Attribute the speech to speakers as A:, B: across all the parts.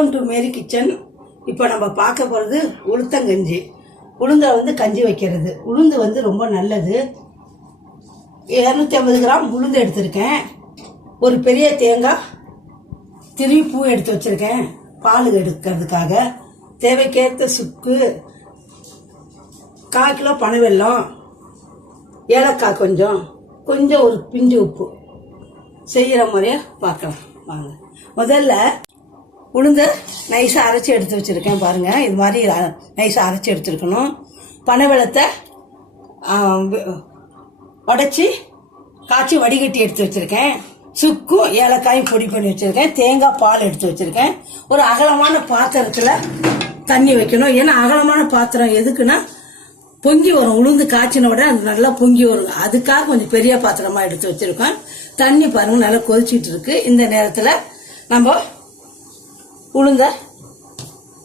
A: Welcome to marry kitchen இப்போ நம்ம பார்க்க போகிறது உளுத்தங்கஞ்சி உளுந்தை வந்து கஞ்சி வைக்கிறது. உளுந்து வந்து ரொம்ப நல்லது. இரநூத்தி ஐம்பது கிராம் உளுந்து எடுத்திருக்கேன். ஒரு பெரிய தேங்காய் திருவி பூ எடுத்து வச்சுருக்கேன். பால் எடுக்கிறதுக்காக. தேவைக்கேற்ற சுக்கு கால் கிலோ பனவெல்லம் ஏலக்காய் கொஞ்சம் கொஞ்சம் ஒரு பிஞ்சு உப்பு. செய்கிற முறையை பார்க்கலாம். வாங்க. முதல்ல உளுந்தை நைஸாக அரைச்சி எடுத்து வச்சுருக்கேன் பாருங்கள் இது மாதிரி நைஸாக அரைச்சி எடுத்துருக்கணும். பனைவெள்ளத்தை உடச்சி காய்ச்சி வடிகட்டி எடுத்து வச்சுருக்கேன். சுக்கும் ஏலக்காயும் பொடி பண்ணி வச்சுருக்கேன். தேங்காய் பால் எடுத்து வச்சுருக்கேன். ஒரு அகலமான பாத்திரத்தில் தண்ணி வைக்கணும். ஏன்னா அகலமான பாத்திரம் எதுக்குன்னா பொங்கி வரும். உளுந்து காய்ச்சின உடனே அது நல்லா பொங்கி வரும். அதுக்காக கொஞ்சம் பெரிய பாத்திரமாக எடுத்து வச்சுருக்கேன் தண்ணி பாருங்கள் நல்லா கொதிச்சிட்டு இருக்கு. இந்த நேரத்தில் நம்ம உளுந்த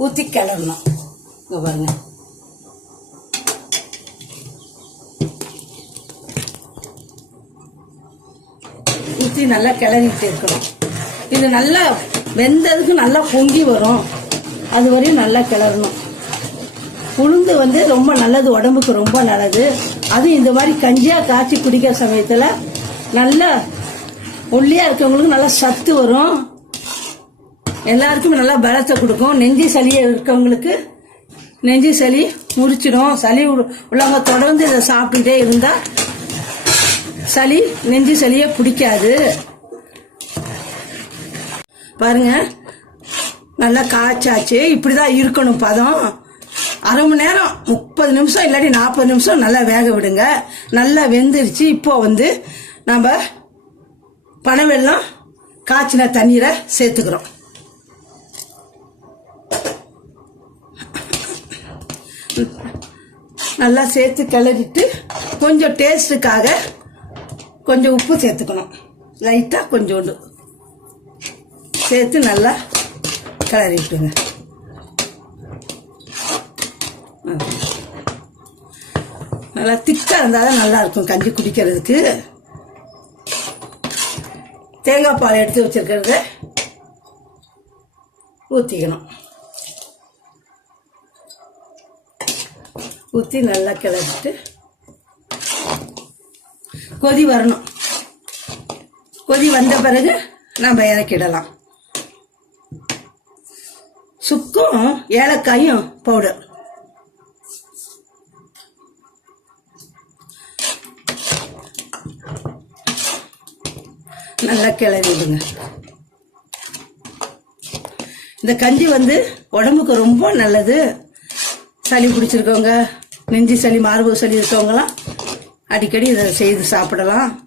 A: ஊற்றி கிளறணும். இங்கே பாருங்க. ஊற்றி நல்லா கிளறிட்டு இருக்கணும். இது நல்லா வெந்ததுக்கு நல்லா பொங்கி வரும். அது வரையும் நல்லா கிளறணும். உளுந்து வந்து ரொம்ப நல்லது உடம்புக்கு ரொம்ப நல்லது. அதுவும் இந்த மாதிரி கஞ்சியாக காய்ச்சி குடிக்கிற சமயத்தில் நல்லா ஒல்லியாக இருக்கவங்களுக்கு நல்லா சத்து வரும். எல்லாருக்கும் நல்லா பலத்தை கொடுக்கும். நெஞ்சு சளியை இருக்கவங்களுக்கு நெஞ்சு சளி முறிச்சிடும். சளி உள்ளவங்க தொடர்ந்து இதை சாப்பிட்டுட்டே இருந்தால் சளி நெஞ்சு சளியே பிடிக்காது. பாருங்க. நல்லா காய்ச்சாச்சு. இப்படிதான் இருக்கணும் பதம். அரை மணி நேரம் முப்பது நிமிஷம் இல்லாட்டி நாற்பது நிமிஷம் நல்லா வேக விடுங்க. நல்லா வெந்துருச்சு. இப்போ வந்து நம்ம பனவெல்லாம் காய்ச்சின தண்ணீரை சேர்த்துக்கிறோம். நல்லா சேர்த்து கிளறிட்டு கொஞ்சம் டேஸ்ட்டுக்காக கொஞ்சம் உப்பு சேர்த்துக்கணும். லைட்டாக கொஞ்சோண்டு. சேர்த்து நல்லா கிளறிட்டுங்க நல்லா திக்காக இருந்தால் தான் நல்லாயிருக்கும் கஞ்சி குடிக்கிறதுக்கு. தேங்காய் பால் எடுத்து வச்சிருக்கிறத ஊற்றிக்கணும் ஊற்றி நல்லா கிளறிட்டு கொதி வரணும். கொதி வந்த பிறகு நம்ம இறக்கிடலாம். சுக்கும் ஏலக்காயும் பவுடர் நல்லா கிளறிடுங்க இந்த கஞ்சி வந்து உடம்புக்கு ரொம்ப நல்லது. சளி பிடிச்சிருக்கவங்க நெஞ்சு சளி மார்பு சளி இருக்கவங்களாம் அடிக்கடி இதை செய்து சாப்பிடலாம்.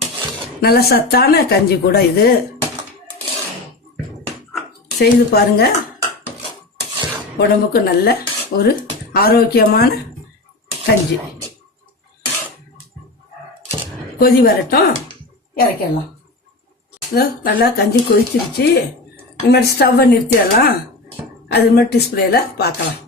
A: நல்ல சத்தான கஞ்சி கூட இது. செய்து பாருங்க. உடம்புக்கு நல்ல ஒரு ஆரோக்கியமான கஞ்சி. கொதி வரட்டும். இறக்கிடலாம். நல்லா கஞ்சி கொதிச்சிருச்சு. மாதிரி ஸ்டவ்வை நிறுத்திடலாம். அது மாதிரி டிஸ்பிளேல பார்க்கலாம்.